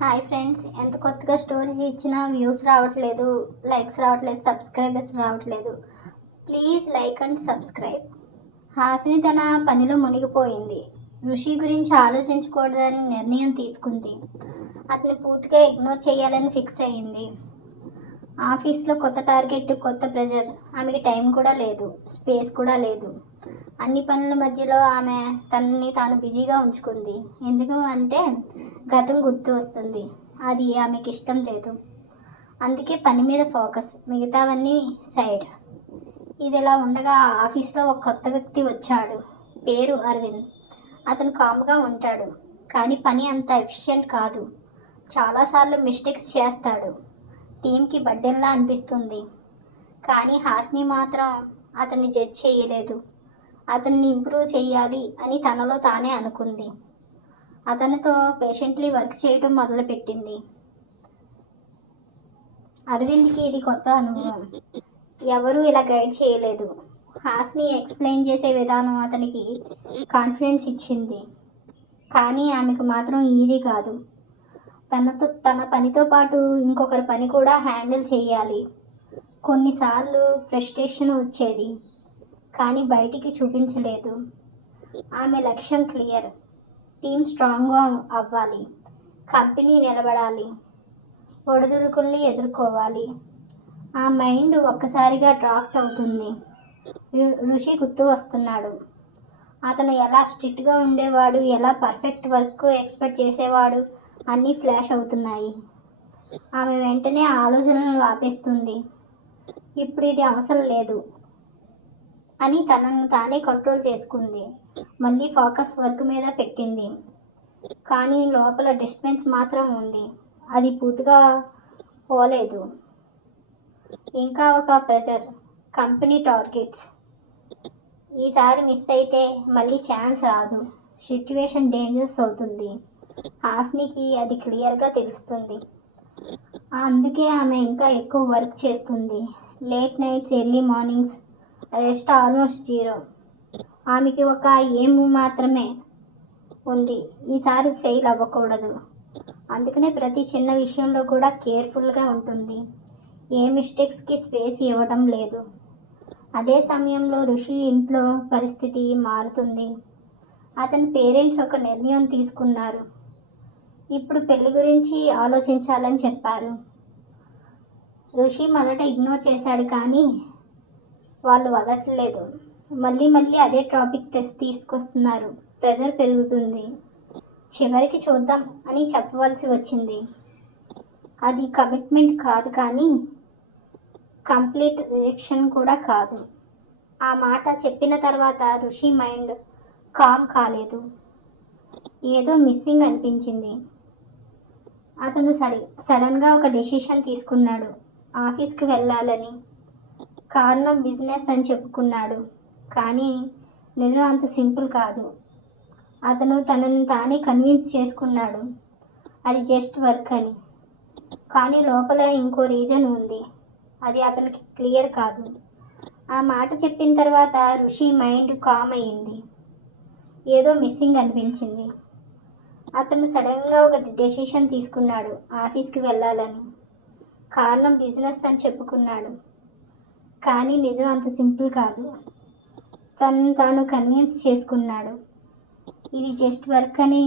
Hi friends, ఎంత కొత్తగా stories ఇచ్చినా వ్యూస్ రావట్లేదు, లైక్స్ రావట్లేదు, సబ్స్క్రైబర్స్ రావట్లేదు. Please like and subscribe. Hasini తన పనిలో మునిగిపోయింది. ఋషి గురించి ఆలోచించకూడదని నిర్ణయం తీసుకుంది. అతన్ని పూర్తిగా ఇగ్నోర్ చేయాలని ఫిక్స్ అయ్యింది. ఆఫీస్లో కొత్త టార్గెట్, కొత్త ప్రెజర్. ఆమెకి టైం కూడా లేదు, స్పేస్ కూడా లేదు. అన్ని పనుల మధ్యలో ఆమె తనని తాను బిజీగా ఉంచుకుంది. ఎందుకు అంటే గతం గుర్తు వస్తుంది. అది ఆమెకి ఇష్టం లేదు. అందుకే పని మీద ఫోకస్, మిగతావన్నీ సైడ్. ఇది ఇలా ఉండగా ఆఫీస్లో ఒక కొత్త వ్యక్తి వచ్చాడు. పేరు అరవింద్. అతను కామ్గా ఉంటాడు, కానీ పని అంత ఎఫిషియెంట్ కాదు. చాలాసార్లు మిస్టేక్స్ చేస్తాడు. టీంకి బడ్డెన్లా అనిపిస్తుంది. కానీ హాసిని మాత్రం అతన్ని జడ్జ్ చేయలేదు. అతన్ని ఇంప్రూవ్ చేయాలి అని తనలో తానే అనుకుంది. అతనితో పేషెంట్లీ వర్క్ చేయడం మొదలుపెట్టింది. అరవింద్కి ఇది కొత్త అనుభవం. ఎవరూ ఇలా గైడ్ చేయలేదు. హాసిని ఎక్స్ప్లెయిన్ చేసే విధానం అతనికి కాన్ఫిడెన్స్ ఇచ్చింది. కానీ ఆమెకు మాత్రం ఈజీ కాదు. తన పనితో పాటు ఇంకొకరి పని కూడా హ్యాండిల్ చేయాలి. కొన్నిసార్లు ఫ్రస్ట్రేషన్ వచ్చేది, కానీ బయటికి చూపించలేదు. ఆమె లక్ష్యం క్లియర్. టీం స్ట్రాంగ్గా అవ్వాలి, కంపెనీ నిలబడాలి, ఒడిదుడుకుల్ని ఎదుర్కోవాలి. ఆ మైండ్ ఒక్కసారిగా డ్రాఫ్ట్ అవుతుంది. ఋషి గుర్తు వస్తున్నాడు. అతను ఎలా స్ట్రిక్ట్గా ఉండేవాడు, ఎలా పర్ఫెక్ట్ వర్క్ ఎక్స్పెక్ట్ చేసేవాడు, అన్నీ ఫ్లాష్ అవుతున్నాయి. ఆమె వెంటనే ఆలోచనలు ఆపేస్తుంది. ఇప్పుడు ఇది అవసరం లేదు అని తనను తానే కంట్రోల్ చేసుకుంది. మళ్ళీ ఫోకస్ వర్క్ మీద పెట్టింది. కానీ లోపల డిస్టర్బెన్స్ మాత్రం ఉంది. అది పూర్తిగా పోలేదు. ఇంకా ఒక ప్రెజర్, కంపెనీ టార్గెట్స్. ఈసారి మిస్ అయితే మళ్ళీ ఛాన్స్ రాదు. సిచ్యువేషన్ డేంజరస్ అవుతుంది. హాసినికి అది క్లియర్గా తెలుస్తుంది. అందుకే ఆమె ఇంకా ఎక్కువ వర్క్ చేస్తుంది. Late nights, early mornings, rest almost zero. ఆమెకి ఒక ఎయిమ్ మాత్రమే ఉంది, ఈసారి ఫెయిల్ అవ్వకూడదు. అందుకనే ప్రతి చిన్న విషయంలో కూడా కేర్ఫుల్గా ఉంటుంది. ఏ మిస్టేక్స్కి స్పేస్ ఇవ్వడం లేదు. అదే సమయంలో ఋషి ఇంట్లో పరిస్థితి మారుతుంది. అతని పేరెంట్స్ ఒక నిర్ణయం తీసుకున్నారు. ఇప్పుడు పెళ్లి గురించి ఆలోచించాలని చెప్పారు. ఋషి మొదట ఇగ్నోర్ చేశాడు, కానీ వాళ్ళు వదలట్లేదు. మళ్ళీ మళ్ళీ అదే టాపిక్ తీసుకొస్తున్నారు. ప్రెజర్ పెరుగుతుంది. చివరికి చూద్దాం అని చెప్పవలసి వచ్చింది. అది కమిట్మెంట్ కాదు, కానీ కంప్లీట్ రిజెక్షన్ కూడా కాదు. ఆ మాట చెప్పిన తర్వాత ఋషి మైండ్ కామ్ కాలేదు. ఏదో మిస్సింగ్ అనిపించింది. అతను సడన్గా ఒక డెసిషన్ తీసుకున్నాడు. ఆఫీస్కి వెళ్ళాలని. కారణం బిజినెస్ అని చెప్పుకున్నాడు. కానీ నిజం అంత సింపుల్ కాదు. అతను తనని తానే కన్విన్స్ చేసుకున్నాడు అది జస్ట్ వర్క్ అని. కానీ లోపల ఇంకో రీజన్ ఉంది. అది అతనికి క్లియర్ కాదు. ఆ మాట చెప్పిన తర్వాత ఋషి మైండ్ కామ్ అయ్యింది. ఏదో మిస్సింగ్ అనిపించింది. అతను సడన్గా ఒక డెసిషన్ తీసుకున్నాడు. ఆఫీస్కి వెళ్ళాలని. కారణం బిజినెస్ అని చెప్పుకున్నాడు. కానీ నిజం అంత సింపుల్ కాదు. తను తాను కన్విన్స్ చేసుకున్నాడు ఇది జస్ట్ వర్క్ అని.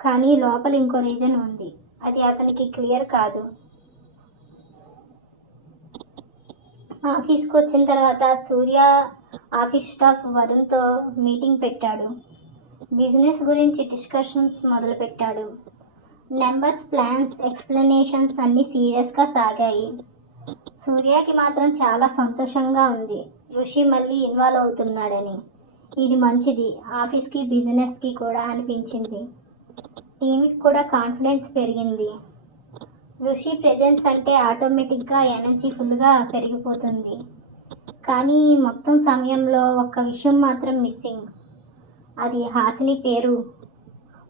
కానీ లోపల ఇంకో రీజన్ ఉంది. అది అతనికి క్లియర్ కాదు. ఆఫీస్కి వచ్చిన తర్వాత సూర్య ఆఫీస్ స్టాఫ్ వరుణ్తో మీటింగ్ పెట్టాడు. బిజినెస్ గురించి డిస్కషన్స్ మొదలుపెట్టాడు. నెంబర్స్, ప్లాన్స్, ఎక్స్ప్లెనేషన్స్ అన్నీ సీరియస్గా సాగాయి. సూర్యకి మాత్రం చాలా సంతోషంగా ఉంది. ఋషి మళ్ళీ ఇన్వాల్వ్ అవుతున్నాడని. ఇది మంచిది, ఆఫీస్కి బిజినెస్కి కూడా అనిపించింది. టీంకి కూడా కాన్ఫిడెన్స్ పెరిగింది. ఋషి ప్రెజెన్స్ అంటే ఆటోమేటిక్గా ఎనర్జీ ఫుల్గా పెరిగిపోతుంది. కానీ మొత్తం సమయంలో ఒక్క విషయం మాత్రం మిస్సింగ్. అది హాసిని పేరు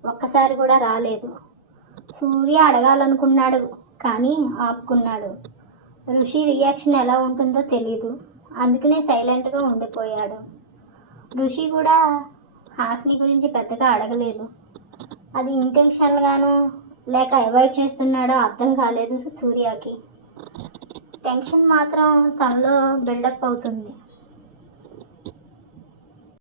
ఒక్కసారి కూడా రాలేదు. సూర్య అడగాలనుకున్నాడు, కానీ ఆపుకున్నాడు. ఋషి రియాక్షన్ ఎలా ఉంటుందో తెలీదు. అందుకనే సైలెంట్గా ఉండిపోయాడు. ఋషి కూడా హాసిని గురించి పెద్దగా అడగలేదు. అది ఇంటెన్షనల్గానో లేక అవాయిడ్ చేస్తున్నాడో అర్థం కాలేదు సూర్యకి. టెన్షన్ మాత్రం తనలో బిల్డప్ అవుతుంది.